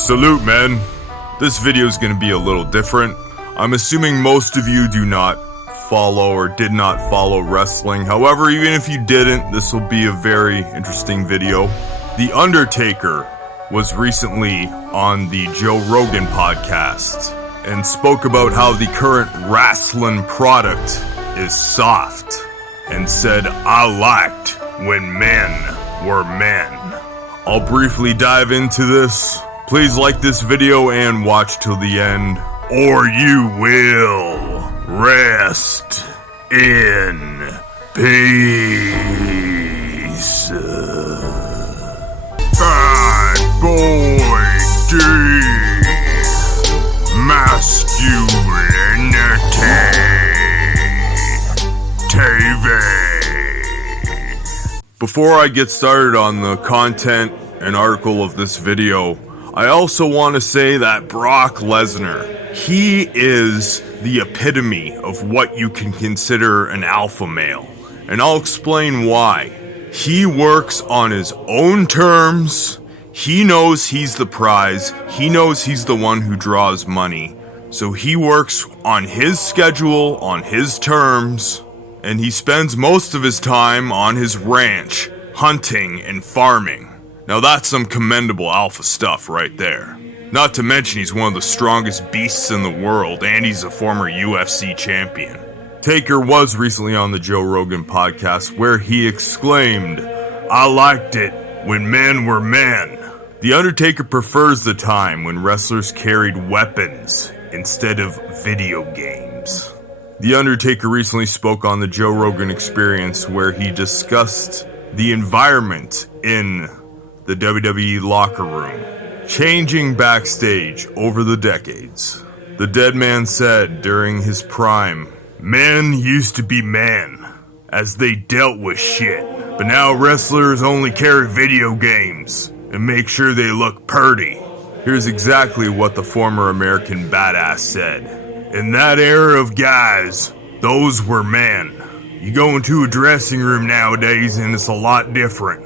Salute, men. This video is going to be a little different. I'm assuming most of you do not follow or did not follow wrestling. However, even if you didn't, this will be a very interesting video. The Undertaker was recently on the Joe Rogan podcast and spoke about how the current wrestling product is soft and said, "I liked when men were men." I'll briefly dive into this. Please like this video and watch till the end, or you will rest in peace. Bad Boy D. Masculinity TV. Before I get started on the content and article of this video, I also want to say that Brock Lesnar, he is the epitome of what you can consider an alpha male. And I'll explain why. He works on his own terms. He knows he's the prize. He knows he's the one who draws money. So he works on his schedule, on his terms, and he spends most of his time on his ranch, hunting and farming. Now that's some commendable alpha stuff right there. Not to mention he's one of the strongest beasts in the world, and he's a former UFC champion. Taker was recently on the Joe Rogan podcast where he exclaimed, "I liked it when men were men." The Undertaker prefers the time when wrestlers carried weapons instead of video games. The Undertaker recently spoke on the Joe Rogan Experience where he discussed the environment in the WWE locker room, changing backstage over the decades. The dead man said during his prime, "Men used to be men, as they dealt with shit, but now wrestlers only carry video games and make sure they look purty." Here's exactly what the former American badass said. "In that era of guys, those were men. You go into a dressing room nowadays and it's a lot different.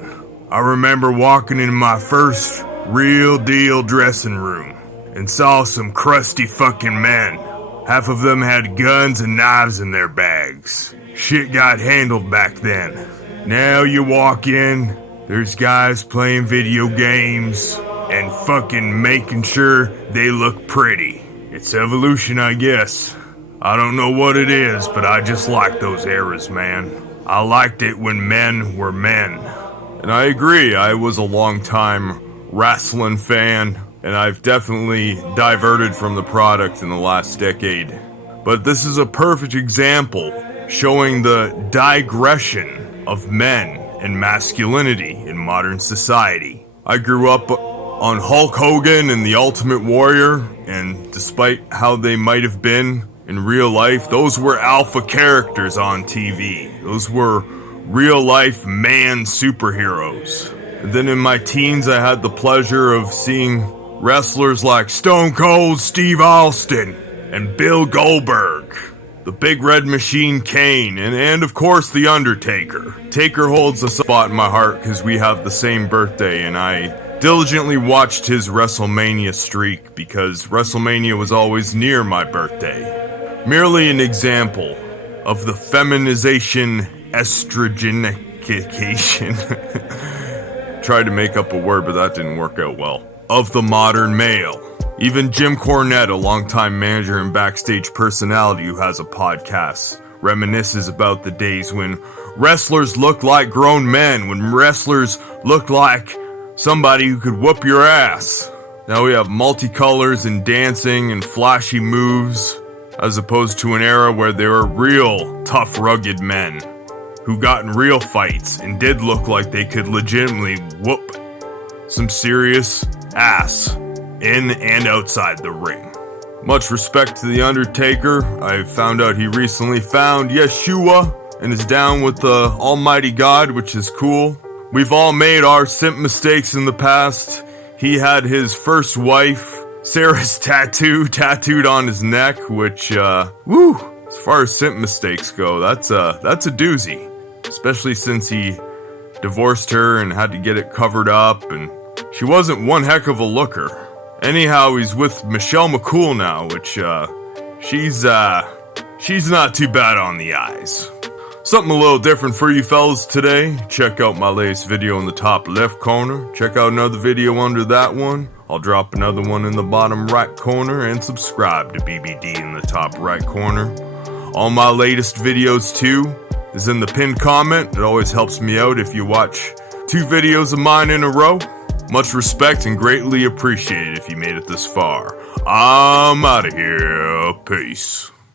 I remember walking in my first real deal dressing room and saw some crusty fucking men. Half of them had guns and knives in their bags. Shit got handled back then. Now you walk in, there's guys playing video games and fucking making sure they look pretty. It's evolution, I guess. I don't know what it is, but I just like those eras, man. I liked it when men were men." And I agree, I was a long-time wrestling fan, and I've definitely diverted from the product in the last decade. But this is a perfect example showing the digression of men and masculinity in modern society. I grew up on Hulk Hogan and the Ultimate Warrior, and despite how they might have been in real life, those were alpha characters on TV. Those were real-life man superheroes. And then in my teens, I had the pleasure of seeing wrestlers like Stone Cold Steve Austin and Bill Goldberg, the Big Red Machine Kane, and of course the Undertaker. Taker holds a spot in my heart because we have the same birthday, and I diligently watched his WrestleMania streak because WrestleMania was always near my birthday. Merely an example of the feminization, estrogenification, tried to make up a word, but that didn't work out well, of the modern male. Even Jim Cornette, a longtime manager and backstage personality who has a podcast, reminisces about the days when wrestlers looked like grown men, when wrestlers looked like somebody who could whoop your ass. Now we have multicolors and dancing and flashy moves, as opposed to an era where there were real tough, rugged men who got in real fights and did look like they could legitimately whoop some serious ass in and outside the ring. Much respect to the Undertaker. I found out he recently found Yeshua and is down with the Almighty God, which is cool. We've all made our simp mistakes in the past. He had his first wife, Sarah's tattooed on his neck, which, as far as simp mistakes go, that's a doozy. Especially since he divorced her and had to get it covered up, and she wasn't one heck of a looker. Anyhow, he's with Michelle McCool now, which, she's not too bad on the eyes. Something a little different for you fellas today. Check out my latest video in the top left corner. Check out another video under that one. I'll drop another one in the bottom right corner, and subscribe to BBD in the top right corner. All my latest videos too is in the pinned comment. It always helps me out if you watch 2 videos of mine in a row. Much respect and greatly appreciated if you made it this far. I'm out of here. Peace.